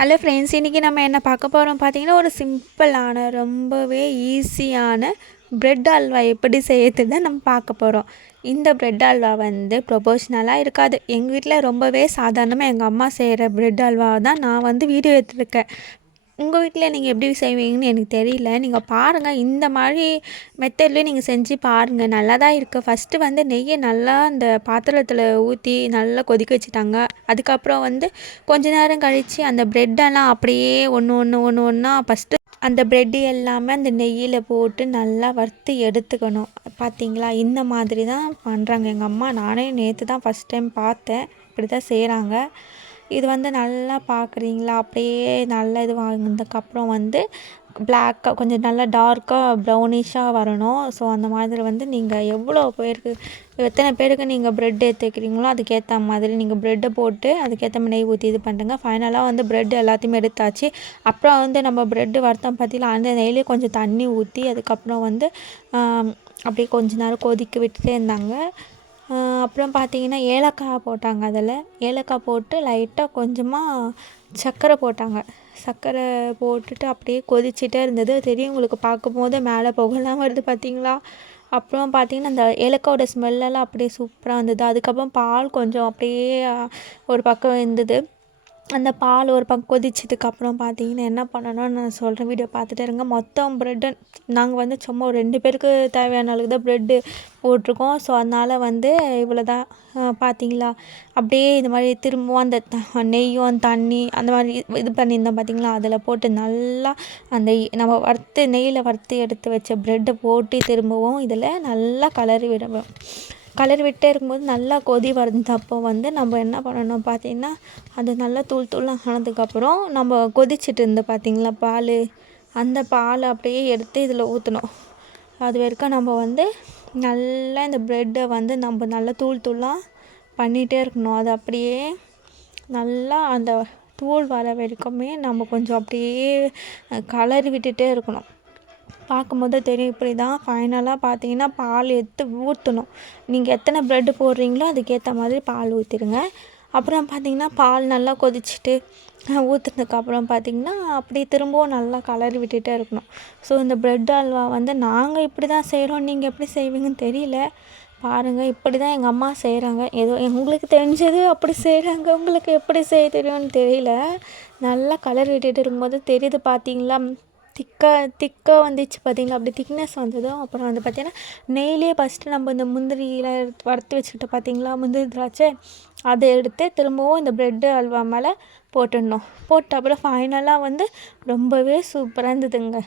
Hello friends, இன்றைக்கி நம்ம என்ன பார்க்க போகிறோம் பார்த்தீங்கன்னா, ஒரு சிம்பிளான ரொம்பவே ஈஸியான ப்ரெட் அல்வா எப்படி செய்யறது தான் நம்ம பார்க்க போகிறோம். இந்த ப்ரெட் அல்வா வந்து ப்ரொபோஷ்னலாக இருக்காது. எங்கள் வீட்டில் ரொம்பவே சாதாரணமாக எங்கள் அம்மா செய்கிற ப்ரெட் அல்வா தான் நான் வீடியோ எடுத்துருக்கேன். உங்கள் வீட்டில் நீங்கள் எப்படி செய்வீங்கன்னு எனக்கு தெரியல. நீங்கள் பாருங்கள், இந்த மாதிரி மெத்தட்லேயே நீங்கள் செஞ்சு பாருங்கள், நல்லா தான் இருக்குது. ஃபஸ்ட்டு நெய்யை நல்லா அந்த பாத்திரத்தில் ஊற்றி நல்லா கொதிக்க வச்சுட்டாங்க. அதுக்கப்புறம் கொஞ்ச நேரம் கழித்து அந்த ப்ரெட்டெல்லாம் அப்படியே ஒன்று ஒன்றா ஃபஸ்ட்டு அந்த ப்ரெட்டு எல்லாமே அந்த நெய்யில் போட்டு நல்லா வறுத்து எடுத்துக்கணும். பார்த்தீங்களா, இந்த மாதிரி தான் பண்ணுறாங்க எங்கள் அம்மா. நானே நேற்று தான் ஃபஸ்ட் டைம் பார்த்தேன், இப்படி தான் செய்கிறாங்க. இது நல்லா பார்க்குறீங்களா, அப்படியே நல்லா இது வாங்கினதுக்கப்புறம் பிளாக்காக கொஞ்சம் நல்லா டார்க்காக ப்ரௌனிஷாக வரணும். ஸோ அந்த மாதிரி நீங்கள் எவ்வளோ பேருக்கு, எத்தனை பேருக்கு நீங்கள் ப்ரெட் எடுத்துக்கிறீங்களோ அதுக்கேற்ற மாதிரி நீங்கள் ப்ரெட்டை போட்டு அதுக்கேற்ற மாதிரி நெய் ஊற்றி இது பண்ணுறங்க. ஃபைனலாக ப்ரெட் எல்லாத்தையுமே எடுத்தாச்சு. அப்புறம் நம்ம ப்ரெட்டு வறுத்தோம் பார்த்தீங்களா, அந்த நெய்லேயே கொஞ்சம் தண்ணி ஊற்றி அதுக்கப்புறம் அப்படியே கொஞ்ச நேரம் கொதிக்க விட்டுட்டே இருந்தாங்க. அப்புறம் பார்த்தீங்கன்னா ஏலக்காய் போட்டாங்க. அதில் ஏலக்காய் போட்டு லைட்டாக கொஞ்சமாக சர்க்கரை போட்டாங்க. சர்க்கரை போட்டுட்டு அப்படியே கொதிச்சிட்டே இருந்தது. தெரியும் உங்களுக்கு, பார்க்கும்போது மேலே புகலாம் வருது பார்த்தீங்களா. அப்புறம் பார்த்தீங்கன்னா அந்த ஏலக்காயோட ஸ்மெல்லெல்லாம் அப்படியே சூப்பராக இருந்தது. அதுக்கப்புறம் பால் கொஞ்சம் அப்படியே ஒரு பக்கம் இருந்தது. அந்த பால் ஒரு பக்கம் கொதிச்சதுக்கப்புறம் பார்த்தீங்கன்னா என்ன பண்ணணும்னு நான் சொல்கிறேன், வீடியோ பார்த்துட்டே இருங்க. மொத்தம் ப்ரெட்டு நாங்கள் சும்மா ஒரு 2 பேருக்கு தேவையான அளவுக்கு தான் ப்ரெட்டு போட்டிருக்கோம். ஸோ அதனால் இவ்வளோ தான். பார்த்தீங்களா, அப்படியே இது மாதிரி திரும்பவும் அந்த நெய்யும் தண்ணி அந்த மாதிரி இது பண்ணியிருந்தோம் பார்த்தீங்களா, அதில் போட்டு நல்லா அந்த நம்ம நெய்யில் வறுத்து எடுத்து வச்ச ப்ரெட்டை போட்டு திரும்பவும் இதில் நல்லா கலரி விட்டே இருக்கும்போது நல்லா கொதி வருந்தப்போ நம்ம என்ன பண்ணணும் பார்த்தீங்கன்னா, அது நல்லா தூளாக ஆனதுக்கப்புறம் நம்ம கொதிச்சுட்டு இருந்து பார்த்தீங்களா பால், அந்த பால் அப்படியே எடுத்து இதில் ஊற்றணும். அது வரைக்கும் நம்ம நல்லா இந்த ப்ரெட்டை நம்ம நல்லா தூளாக பண்ணிகிட்டே இருக்கணும். அது அப்படியே நல்லா அந்த தூள் வர வரைக்குமே நம்ம கொஞ்சம் அப்படியே கலரி விட்டுட்டே இருக்கணும். பார்க்கும்போது தெரியும், இப்படி தான் ஃபைனலாக பார்த்தீங்கன்னா பால் எடுத்து ஊற்றணும். நீங்கள் எத்தனை ப்ரெட்டு போடுறீங்களோ அதுக்கேற்ற மாதிரி பால் ஊற்றிடுங்க. அப்புறம் பார்த்தீங்கன்னா பால் நல்லா கொதிச்சுட்டு ஊற்றுனதுக்கப்புறம் பார்த்தீங்கன்னா அப்படியே திரும்பவும் நல்லா கலரி விட்டுகிட்டே இருக்கணும். ஸோ இந்த ப்ரெட் அல்வா நாங்கள் இப்படி தான் செய்கிறோம். நீங்கள் எப்படி செய்வீங்கன்னு தெரியல. பாருங்கள், இப்படி தான் எங்கள் அம்மா செய்கிறாங்க. ஏதோ உங்களுக்கு தெரிஞ்சது அப்படி செய்கிறாங்க, உங்களுக்கு எப்படி செய்ய தெரியும்னு தெரியல. நல்லா கலரி விட்டுட்டு இருக்கும்போது தெரியுது பார்த்தீங்களா, திக்காக வந்துச்சு பார்த்தீங்களா, அப்படி திக்னஸ் வந்ததும் அப்புறம் பார்த்தீங்கன்னா நெய்லேயே ஃபஸ்ட்டு நம்ம இந்த முந்திரியில் வறுத்து வச்சுக்கிட்டு பார்த்தீங்களா, முந்திரி திராட்சை, அதை எடுத்து திரும்பவும் இந்த ப்ரெட்டு அல்வா மேலே போட்டுடணும். போட்ட அப்புறம் ஃபைனலாக ரொம்பவே சூப்பராக இருந்ததுங்க.